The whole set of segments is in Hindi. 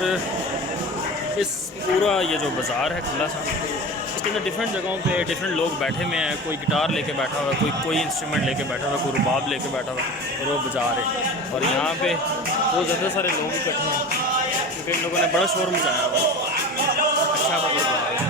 और इस पूरा ये जो बाज़ार है खुला सा, इसके अंदर डिफरेंट जगहों पे डिफरेंट लोग बैठे हुए हैं। कोई गिटार लेके बैठा हुआ है, कोई इंस्ट्रूमेंट लेके बैठा हुआ है, कोई रुबाब लेके बैठा हुआ है और वो बजा रहे हैं। और यहाँ पे बहुत ज़्यादा सारे लोग इकट्ठे हैं क्योंकि इन लोगों ने बड़ा शोर मचाया हुआ है। अच्छा बजा रहा है।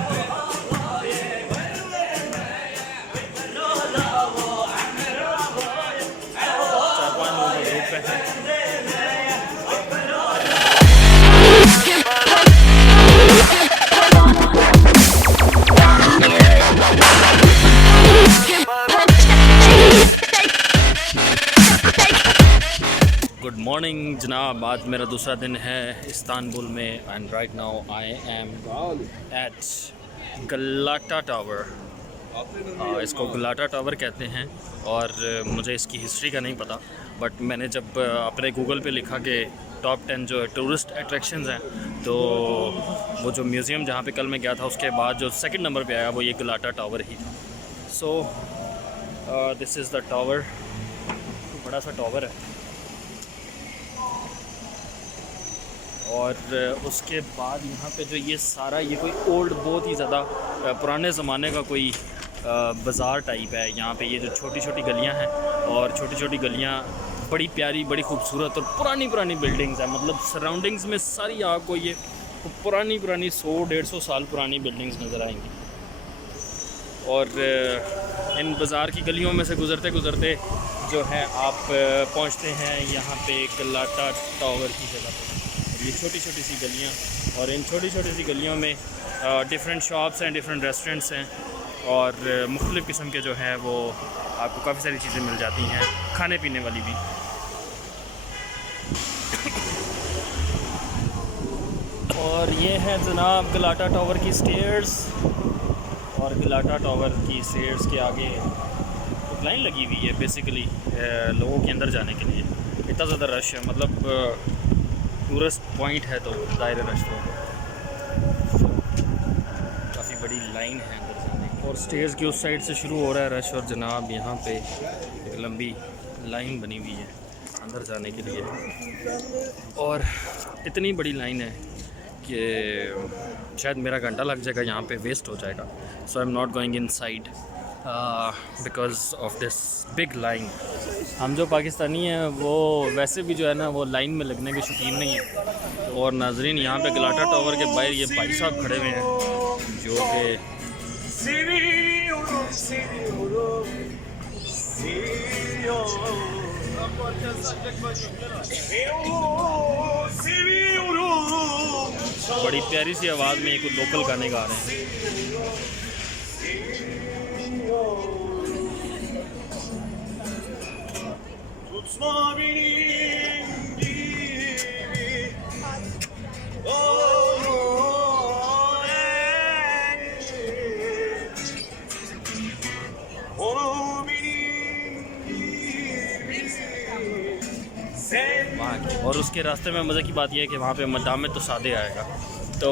गुड मॉर्निंग जनाब, आज मेरा दूसरा दिन है इस्तांबुल में and right now I am at Galata Tower. इसको गलाटा टावर कहते हैं और मुझे इसकी हिस्ट्री का नहीं पता, बट मैंने जब अपने गूगल पे लिखा कि टॉप 10 जो टूरिस्ट अट्रैक्शंस हैं, तो वो जो म्यूज़ियम जहाँ पे कल मैं गया था उसके बाद जो सेकंड नंबर पे आया वो ये गलाटा टावर ही था। So this is the tower, बड़ा सा टावर है। और उसके बाद यहाँ पे जो ये सारा ये कोई ओल्ड, बहुत ही ज़्यादा पुराने ज़माने का कोई बाज़ार टाइप है। यहाँ पे ये जो छोटी छोटी गलियाँ हैं और छोटी छोटी गलियाँ बड़ी प्यारी, बड़ी खूबसूरत और पुरानी पुरानी बिल्डिंग्स हैं। मतलब सराउंडिंग्स में सारी आपको ये पुरानी 100-150 साल पुरानी बिल्डिंग्स नज़र आएंगी। और इन बाज़ार की गलियों में से गुज़रते गुज़रते जो है आप पहुँचते हैं यहाँ पे गलाटा टावर की जगह पर। ये छोटी छोटी सी गलियाँ, और इन छोटी छोटी सी गलियों में डिफरेंट शॉप्स हैं, डिफरेंट रेस्टोरेंट्स हैं और मुख्तलिफ़ किस्म के जो है वो आपको काफ़ी सारी चीज़ें मिल जाती हैं, खाने पीने वाली भी। और ये है जनाब गलाटा टावर की स्टेयर्स, और गलाटा टावर की स्टेयर्स के आगे एक लाइन लगी हुई है बेसिकली लोगों के अंदर जाने के लिए। इतना ज़्यादा रश है, मतलब टूरिस्ट पॉइंट है तो ज़ाहिर रश तो काफ़ी बड़ी लाइन है अंदर जाने की। और स्टेयर्स की उस साइड से शुरू हो रहा है रश, और जनाब यहाँ पे एक लंबी लाइन बनी हुई है अंदर जाने के लिए। और इतनी बड़ी लाइन है कि शायद मेरा घंटा लग जाएगा यहाँ पे, वेस्ट हो जाएगा। So I am not going inside because of this big line. हम जो पाकिस्तानी हैं वो वैसे भी जो है ना वो लाइन में लगने के शौकीन नहीं है। और नाजरीन, यहाँ पे गलाटा टावर के बाहर ये भाई साहब खड़े हुए हैं जो कि बड़ी प्यारी सी आवाज़ में एक लोकल गाने गा रहे हैं। और उसके रास्ते में मज़े की बात यह है कि वहाँ पे मदाम तुसादे आएगा, तो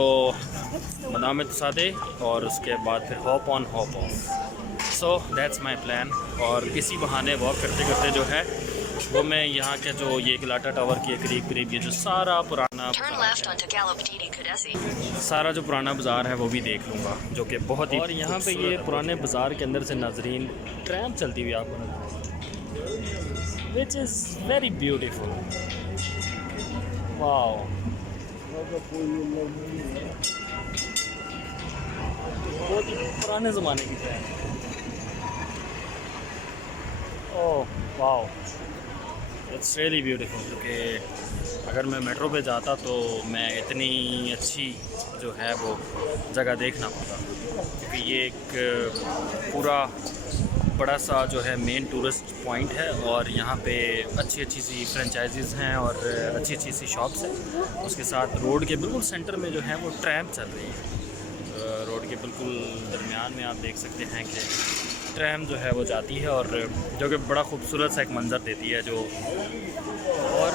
मदाम तुसादे और उसके बाद फिर hop on hop off. So that's my plan. और इसी बहाने वॉक करते करते जो है वो मैं यहाँ के जो ये गलाटा टावर के करीब ये जो सारा पुराना जो पुराना बाज़ार है वो भी देख लूँगा, जो कि बहुत ही। और यहाँ पे ये पुराने बाज़ार के अंदर से नाजरीन ट्रैम चलती हुई आपको नजर, which is very beautiful. Wow, बहुत ही पुराने ज़माने की tram. Oh wow, it's really beautiful. क्योंकि अगर मैं मेट्रो पे जाता तो मैं इतनी अच्छी जो है वो जगह देख ना पाता, क्योंकि ये एक पूरा बड़ा सा जो है मेन टूरिस्ट पॉइंट है और यहाँ पे अच्छी सी फ्रेंचाइजीज़ हैं और अच्छी सी शॉप्स हैं। उसके साथ रोड के बिल्कुल सेंटर में जो है वो ट्रैम चल रही है। रोड के बिल्कुल दरमियान में आप देख सकते हैं कि ट्रैम जो है वो जाती है, और जो कि बड़ा खूबसूरत सा एक मंज़र देती है जो। और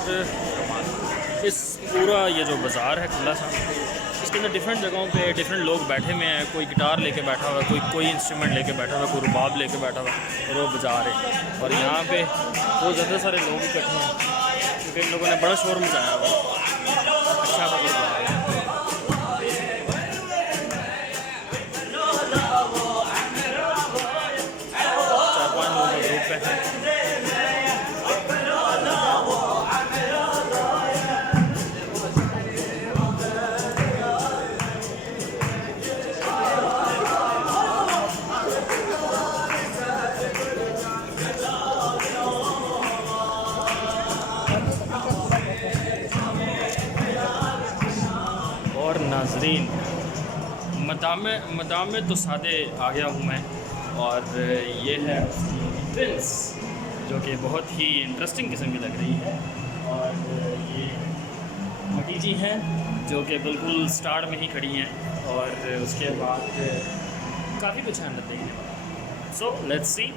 इस पूरा ये जो बाज़ार है खुला सा, इसके अंदर डिफरेंट जगहों पे डिफरेंट लोग बैठे हुए हैं। कोई गिटार लेके बैठा हुआ है, कोई इंस्ट्रूमेंट लेके बैठा हुआ है, कोई रुबाब लेके बैठा हुआ है और वो बजा रहे हैं। और यहाँ पे बहुत ज़्यादा सारे लोग इकट्ठे हैं क्योंकि इन लोगों ने बड़ा शोर मचाया हुआ है। अच्छा बजा रहा है। नाज़रीन, मैदान में तो सादे आ गया हूँ मैं, और ये है उसकी एंट्रेंस जो कि बहुत ही इंटरेस्टिंग किस्म की लग रही है। और ये भतीजी हैं जो कि बिल्कुल स्टार्ट में ही खड़ी हैं, और उसके बाद काफ़ी कुछ है अंदर देखने वाला। So let's see.